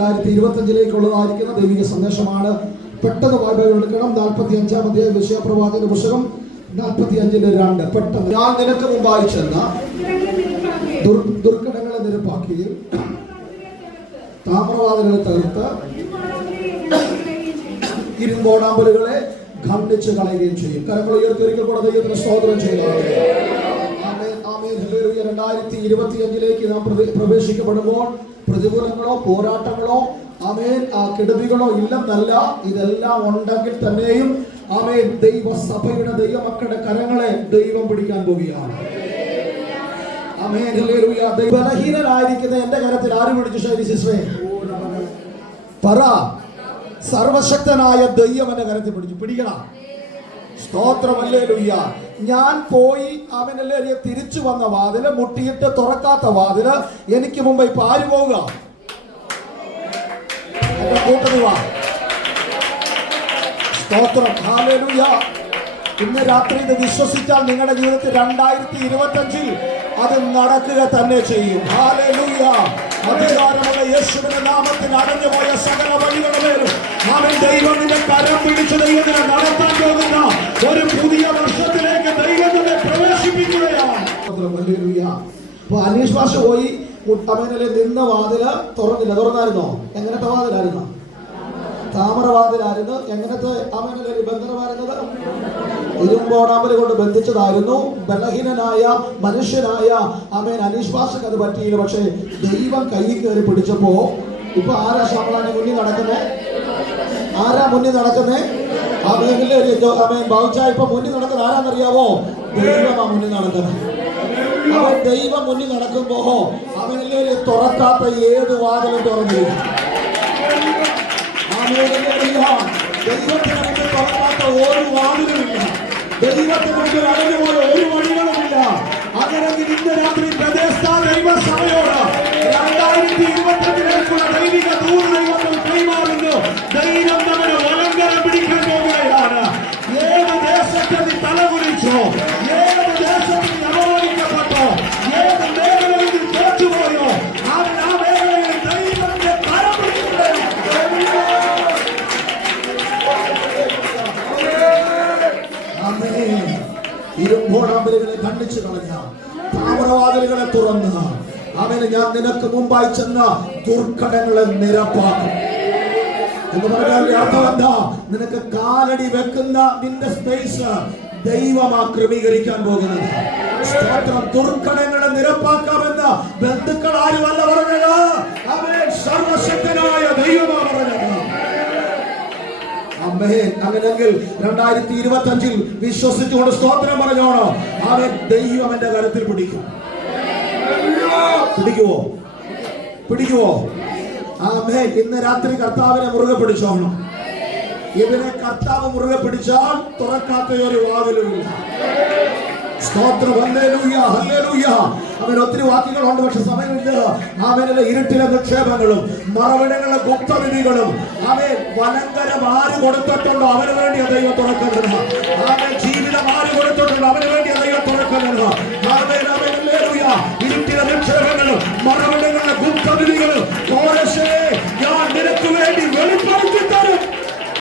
2025 ദൈവിക സന്ദേശമാണ്. പെട്ടെന്ന് ബൈബിൾ എടുക്കണം. 45-ാം അധ്യായം വിഷയപ്രവാചകന്റെ പുസ്തകം 45-2. പെട്ടെന്ന്. ഞാൻ നിനക്ക് മുമ്പായി ചെന്ന ദുർഘടങ്ങളെ നിരപ്പാക്കുകയും താമ്രവാതിലുകളെ തകർത്ത് ഇരുമ്പോടാമ്പലുകളെ ഖണ്ഡിച്ച് കളയുകയും ചെയ്യും. കരങ്ങൾ ഉയർത്തി ഒരിക്കൽ കൂടെ ദൈവത്തിന് സ്തോത്രം ചെയ്യുക. 2025 നാം പ്രവേശിക്കപ്പെടുമ്പോൾ പ്രതികൂലങ്ങളോ പോരാട്ടങ്ങളോ കെടുതികളോ ഇല്ലെന്നല്ല, ഇതെല്ലാം ഉണ്ടെങ്കിൽ തന്നെയും ദൈവസഭയുടെ ദൈവമക്കളുടെ കരങ്ങളെ ദൈവം പിടിക്കാൻ പോവുകയാണ്. ബലഹീനനായിരിക്കുന്ന എന്റെ കരത്തിൽ ആര് പിടിച്ചു? ശൈലി സിസ്റ്ററേ പറ. സർവശക്തനായ ദൈവം എന്റെ കരത്തിൽ പിടിക്കണം. സ്തോത്രം, ഹല്ലേലൂയ. ഞാൻ പോയി അവനല്ലേ തിരിച്ചു വന്ന വാതില്, മുട്ടിയിട്ട് തുറക്കാത്ത വാതില് എനിക്ക് മുമ്പ് ഇപ്പൊ ആര് പോവുക? എന്റെ കൂട്ടത്തിൽ വാ. സ്തോത്രം, ഹല്ലേലൂയ. ഇന്ന് രാത്രി ഇത് വിശ്വസിച്ചാൽ നിങ്ങളുടെ ജീവിതത്തിൽ 2025 അത് നടക്കുക തന്നെ ചെയ്യും. ഹല്ലേലൂയ. അധികാരമുള്ള യേശുവിന്റെ നാമത്തിൽ അടഞ്ഞുപോയ സകല വഴികളിലും അവൻ ദൈവത്തിന്റെ കരം പിടിച്ച് ദൈവത്തിനെ നടത്താൻ പോകുന്ന ഒരു പുതിയ വർഷത്തിലേക്ക് ദൈവത്തിനെ പ്രവേശിപ്പിക്കുകയാണ്. അപ്പൊ അനീഷ് ഭാഷ പോയി അവനല്ലേ നിന്ന വാതില് തുറന്നില്ല. തുറന്നായിരുന്നോ? എങ്ങനത്തെ വാതിലായിരുന്നു? താമരവാതിലായിരുന്നു. എങ്ങനത്തെ അവനല്ലേ ബന്ധനമായിരുന്നത്? ഇരുമ്പോടാമ്പല് കൊണ്ട് ബന്ധിച്ചതായിരുന്നു. ബലഹീനനായ മനുഷ്യനായ അനീഷ് ഭാഷക്ക് അത് പറ്റിയില്ല. പക്ഷെ ദൈവം കയ്യിൽ കയറി പിടിച്ചപ്പോ ഇപ്പൊ ആരാ ശമ്പളാണ് മുന്നിൽ നടക്കുന്നേ? ആരാ മുന്നിൽ നടക്കുന്നേ? ബൗച്ച ഇപ്പൊ മുന്നിൽ നടക്കുന്ന ആരാന്നറിയാവോ? ദൈവമാ മുന്നിൽ നടക്കുന്നത്. അവൻ ദൈവം മുന്നിൽ നടക്കുമ്പോ അവനിലെ തുറക്കാത്ത ഏത് വാതിലും തുറന്നിരിക്കും. ദൈവത്തിന് മുന്നിൽ തുറക്കാത്ത ഒരു വാതിലുമില്ല. ദൈവത്തിന് മുന്നിൽ അടഞ്ഞുപോയ ഒരു വഴികളുമില്ല. അങ്ങനെങ്കിൽ ഇന്ന് രാത്രി ദൈവസഭയോട് 2025 ദൈവിക ദൂതദൈവങ്ങൾ കൈമാറുന്നു. ദൈവം നമ്മുടെ വലങ്കരം പിടിക്കാൻ പോകുകയാണ്. ഏത് ദേശത്ത് നീ തലകുലിച്ചോ, ഏത് ദേശത്ത് നീ അവമാനിക്കപ്പെട്ടോ, ഏത് മേഖലയിൽ നീ തോറ്റുപോയോ, ആ മേഖലയിൽ ദൈവത്തിന്റെ കരം പിടിക്കുകയാണ്. ഇരുമ്പോടാമ്പലുകളെ ഖണ്ഡിച്ചു കളഞ്ഞ, താമരവാതിലുകളെ തുറന്ന അവന് ഞാൻ നിനക്ക് മുമ്പായി ചെന്ന ദുർഘടങ്ങളെ നിരപ്പാക്കും എന്ന് പറഞ്ഞാൽ അർത്ഥം എന്താ? നിനക്ക് കാലടി വെക്കുന്ന നിന്റെ സ്പേസ് ദൈവമാ ക്രമീകരിക്കാൻ പോകുന്നത്. ദുർഘടങ്ങളെ നിരപ്പാക്കാമെന്ന് ബന്ധുക്കൾ ആരുമല്ല പറഞ്ഞത്, അവൻ സർവശക്തനായ ദൈവമാ പറഞ്ഞത്. അങ്ങനെയെങ്കിൽ 2025 വിശ്വസിച്ചുകൊണ്ട് സ്തോത്രം പറഞ്ഞോണോ. അവൻ ദൈവം എന്റെ കരത്തിൽ പിടിക്കും. പിടിക്കുവോ? ഇന്ന് രാത്രി കർത്താവിനെ മുറുകെ പിടിച്ചോണം. ഇവനെ കർത്താവ് മുറുകെ പിടിച്ചാൽ തുറക്കാത്ത ഒരു വാതിലുമില്ല. സ്തോത്രം, ഹല്ലേലൂയ, ഹല്ലേലൂയ. അവൻ ഒത്തിരി വാക്യങ്ങളുണ്ട്, പക്ഷെ സമയമില്ല. അവനിലെ ഇരുട്ടിലെ നിക്ഷേപങ്ങളും മറവിടങ്ങളിലെ ഗുപ്തവിധികളും അവൻ വലങ്കരം ആര് കൊടുത്തിട്ടുണ്ടോ അവന് വേണ്ടി ദൈവം തുറക്കേണ്ടത്.